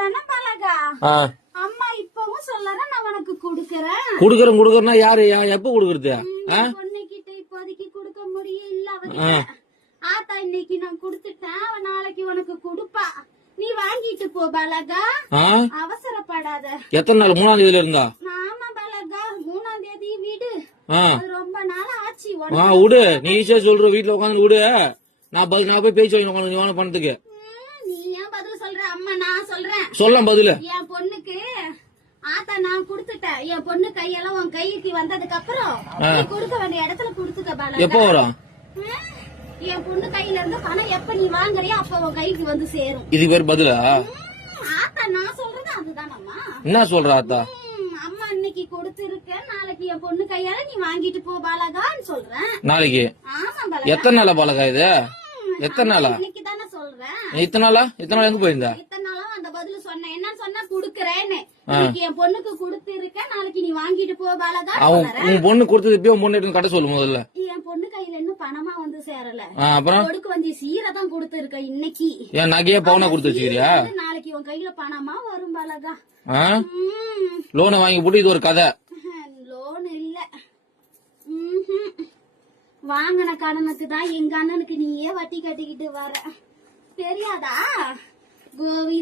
தானே பழகா. அம்மா இப்பவும் சொல்லறேன் நான் உனக்கு குடுக்கறேன்னா யாரு எப்ப குடுக்கறது? பொண்ணுகிட்ட இப்போதைக்கு கொடுக்க முடியல. அவகிட்ட ஆத்தா இன்னைக்கு நான் குடுத்துட்டேன், அவ நாளைக்கு உனக்கு கொடுப்பா. நீ வாங்கிட்டு போ பலகா, அவசரப்படாத. எத்தனை நாள்? 3ஆம் தேதியில இருந்தா? ஆமா பலகா, 3ஆம் தேதி வீடு. ரொம்ப நாள் ஆச்சு. விடு, நீ ஈஸியா சொல்ற. வீட்டுல உட்காந்து விடு, நான் போய் பேச்சு வாங்கி பணத்துக்கு. நீ ஏன் பதில் சொல்ற? அம்மா நான் சொல்றேன். சொல்ல பதில். என் பொண்ணுக்கு ஆத்தா நான் குடுத்துட்டேன். என் பொண்ணு கையெல்லாம் உன் கைக்கு வந்ததுக்கு அப்புறம் கொடுக்க வேண்டிய இடத்துல குடுத்துக்க பாலா. எப்போ வரும்? என் பொண்ணு கையில இருந்து பணம் எப்ப நீ வாங்குறியோ அப்ப உன் கைக்கு வந்து சேரும். இது பேர் பதிலா? ஆத்தா நான் சொல்றது அதுதானம்மா. என்ன சொல்ற ஆத்தா? அம்மா இன்னைக்கு கொடுத்திருக்கேன், நாளைக்கு என் பொண்ணு கையால நீ வாங்கிட்டு போ பாலகான்னு சொல்றேன். நாளைக்கு? ஆமா பாலகா. எத்தனை நாளா பாலகா இது? எத்தனை நாளா? இன்னைக்கு தானே சொல்றேன். இத்தனை நாளா? இத்தனை நாள் எங்க போயிருந்த? இத்தனை நாளா அந்த பதில் சொன்னேன். என்ன சொன்னா குடுக்கறேன்னு. இன்னைக்கு என் பொண்ணுக்கு கொடுத்திருக்கேன், நாளைக்கு நீ வாங்கிட்டு போ பாலகா. உன் பொண்ணு கொடுத்தது இப்ப உன் பொண்ணு எடுத்து கட்ட சொல்லு முதல்ல. என் பொண்ணு கையில இன்னும் பணமா வந்து சேரல. அப்புறம் கொடுக்க வந்து சீரதான் கொடுத்திருக்க இன்னைக்கு. என் நகையே பவுனா கொடுத்து வச்சுக்கிறியா? நாளைக்கு உன் கையில பணமா வரும் பாலகா. லோனை வாங்கி போட்டு இது ஒரு கதை. லோன் இல்ல, வாங்கின கடனுக்கு தான் எங்க அண்ணனுக்கு நீயே வட்டி கட்டிக்கிட்டு வர. தெரியாதா? கோவி